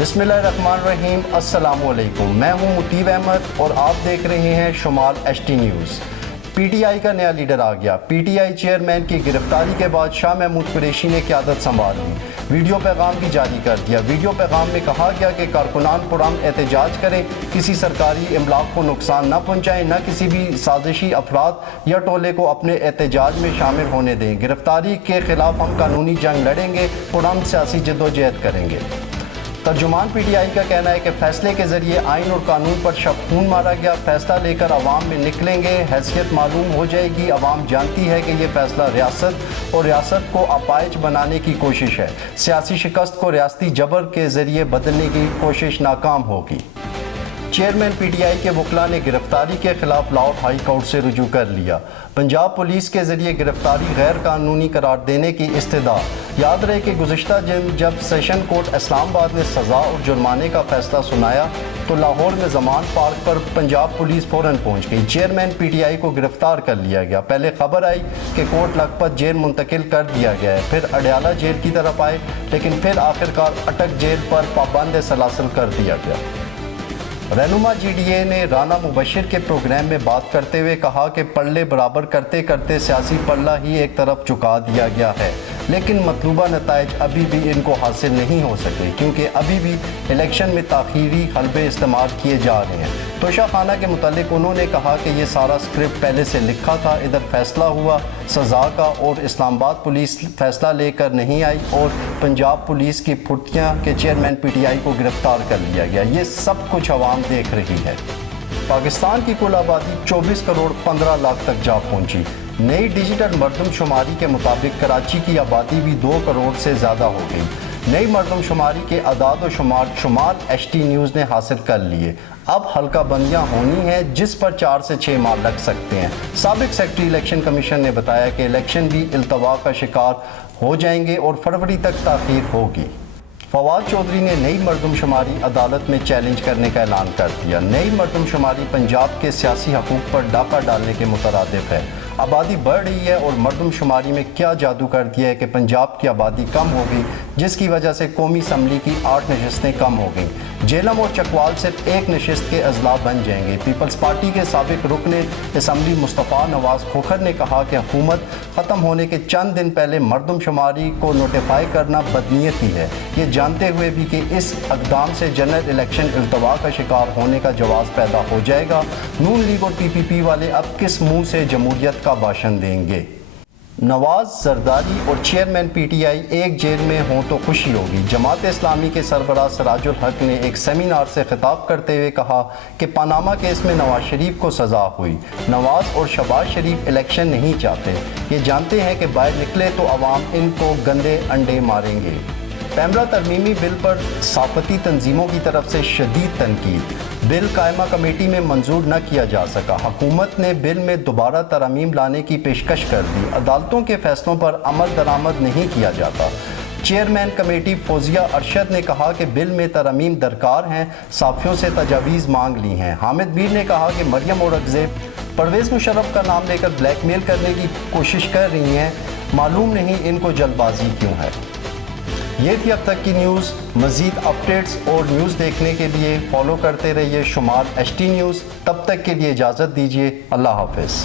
بسم اللہ الرحمن الرحیم، السلام علیکم۔ میں ہوں مطیب احمد اور آپ دیکھ رہے ہیں شمال H T news. P T I کا نیا لیڈر آ گیا۔ پی ٹی آئی چیئرمین کی گرفتاری کے بعد شاہ محمود قریشی نے قیادت سنبھال لی، ویڈیو پیغام بھی جاری کر دیا۔ ویڈیو پیغام میں کہا گیا کہ کارکنان پرامن احتجاج کریں، کسی سرکاری املاک کو نقصان نہ پہنچائیں، نہ کسی بھی سازشی افراد یا ٹولے کو اپنے احتجاج میں شامل ہونے دیں۔ گرفتاری کے خلاف ہم قانونی جنگ لڑیں گے، پرامن سیاسی جدوجہد کریں گے۔ ترجمان پی ٹی آئی کا کہنا ہے کہ فیصلے کے ذریعے آئین اور قانون پر شب خون مارا گیا، فیصلہ لے کر عوام میں نکلیں گے، حیثیت معلوم ہو جائے گی۔ عوام جانتی ہے کہ یہ فیصلہ ریاست اور ریاست کو اپائج بنانے کی کوشش ہے، سیاسی شکست کو ریاستی جبر کے ذریعے بدلنے کی کوشش ناکام ہوگی۔ چیئرمین پی ٹی آئی کے وکلاء نے گرفتاری کے خلاف لاہور ہائی کورٹ سے رجوع کر لیا۔ پنجاب پولیس کے ذریعے گرفتاری غیر قانونی قرار دینے کی استدعا۔ یاد رہے کہ گزشتہ جب سیشن کورٹ اسلام آباد نے سزا اور جرمانے کا فیصلہ سنایا تو لاہور میں زمان پارک پر پنجاب پولیس فوراً پہنچ گئی۔ چیئرمین پی ٹی آئی کو گرفتار کر لیا گیا۔ پہلے خبر آئی کہ کوٹ لکھپت جیل منتقل کر دیا گیا ہے، پھر اڈیالہ جیل کی طرف آئے، لیکن پھر آخرکار اٹک جیل پر پابند سلاسل کر دیا گیا۔ رہنما جی ڈی اے نے رانا مبشر کے پروگرام میں بات کرتے ہوئے کہا کہ پلے برابر کرتے کرتے سیاسی پلہ ہی ایک طرف چکا دیا گیا ہے، لیکن مطلوبہ نتائج ابھی بھی ان کو حاصل نہیں ہو سکے کیونکہ ابھی بھی الیکشن میں تاخیری حلبے استعمال کیے جا رہے ہیں۔ توشہ خانہ کے متعلق انہوں نے کہا کہ یہ سارا اسکرپٹ پہلے سے لکھا تھا، ادھر فیصلہ ہوا سزا کا اور اسلام آباد پولیس فیصلہ لے کر نہیں آئی اور پنجاب پولیس کی پھٹیاں کے چیئرمین پی ٹی آئی کو گرفتار کر لیا گیا۔ یہ سب کچھ عوام دیکھ رہی ہے۔ پاکستان کی کل آبادی 24 کروڑ 15 لاکھ تک جا پہنچی۔ نئی ڈیجیٹل مردم شماری کے مطابق کراچی کی آبادی بھی 2 کروڑ سے زیادہ ہو گئی۔ نئی مردم شماری کے اعداد و شمار شمال ایچ ٹی نیوز نے حاصل کر لیے۔ اب حلقہ بندیاں ہونی ہیں جس پر 4 سے 6 ماہ لگ سکتے ہیں۔ سابق سیکرٹری الیکشن کمیشن نے بتایا کہ الیکشن بھی التوا کا شکار ہو جائیں گے اور فروری تک تاخیر ہوگی۔ فواد چودھری نے نئی مردم شماری عدالت میں چیلنج کرنے کا اعلان کر دیا۔ نئی مردم شماری پنجاب کے سیاسی حقوق پر ڈاکہ ڈالنے کے مترادف ہے۔ آبادی بڑھ رہی ہے اور مردم شماری میں کیا جادو کر دیا ہے کہ پنجاب کی آبادی کم ہو گئی، جس کی وجہ سے قومی اسمبلی کی 8 نشستیں کم ہو گئیں۔ جہلم اور چکوال صرف 1 نشست کے اضلاع بن جائیں گے۔ پیپلز پارٹی کے سابق رکن اسمبلی مصطفیٰ نواز کھوکھر نے کہا کہ حکومت ختم ہونے کے چند دن پہلے مردم شماری کو نوٹیفائی کرنا بدنیتی ہے، یہ جانتے ہوئے بھی کہ اس اقدام سے جنرل الیکشن التوا کا شکار ہونے کا جواز پیدا ہو جائے گا۔ نون لیگ اور پی پی پی والے اب کس منہ سے جمہوریت کا بھاشن دیں گے؟ نواز، زرداری اور چیئرمین پی ٹی آئی ایک جیل میں ہوں تو خوشی ہوگی۔ جماعت اسلامی کے سربراہ سراج الحق نے ایک سیمینار سے خطاب کرتے ہوئے کہا کہ پاناما کیس میں نواز شریف کو سزا ہوئی۔ نواز اور شہباز شریف الیکشن نہیں چاہتے، یہ جانتے ہیں کہ باہر نکلے تو عوام ان کو گندے انڈے ماریں گے۔ پیمرا ترمیمی بل پر صحافتی تنظیموں کی طرف سے شدید تنقید۔ بل قائمہ کمیٹی میں منظور نہ کیا جا سکا۔ حکومت نے بل میں دوبارہ ترامیم لانے کی پیشکش کر دی۔ عدالتوں کے فیصلوں پر عمل درآمد نہیں کیا جاتا۔ چیئرمین کمیٹی فوزیہ ارشد نے کہا کہ بل میں ترامیم درکار ہیں، صحافیوں سے تجاویز مانگ لی ہیں۔ حامد میر نے کہا کہ مریم اورنگزیب پرویز مشرف کا نام لے کر بلیک میل کرنے کی کوشش کر رہی ہیں، معلوم نہیں ان کو جلد بازی کیوں ہے۔ یہ تھی اب تک کی نیوز۔ مزید اپڈیٹس اور نیوز دیکھنے کے لیے فالو کرتے رہیے شمال ایچ ٹی نیوز۔ تب تک کے لیے اجازت دیجیے، اللہ حافظ۔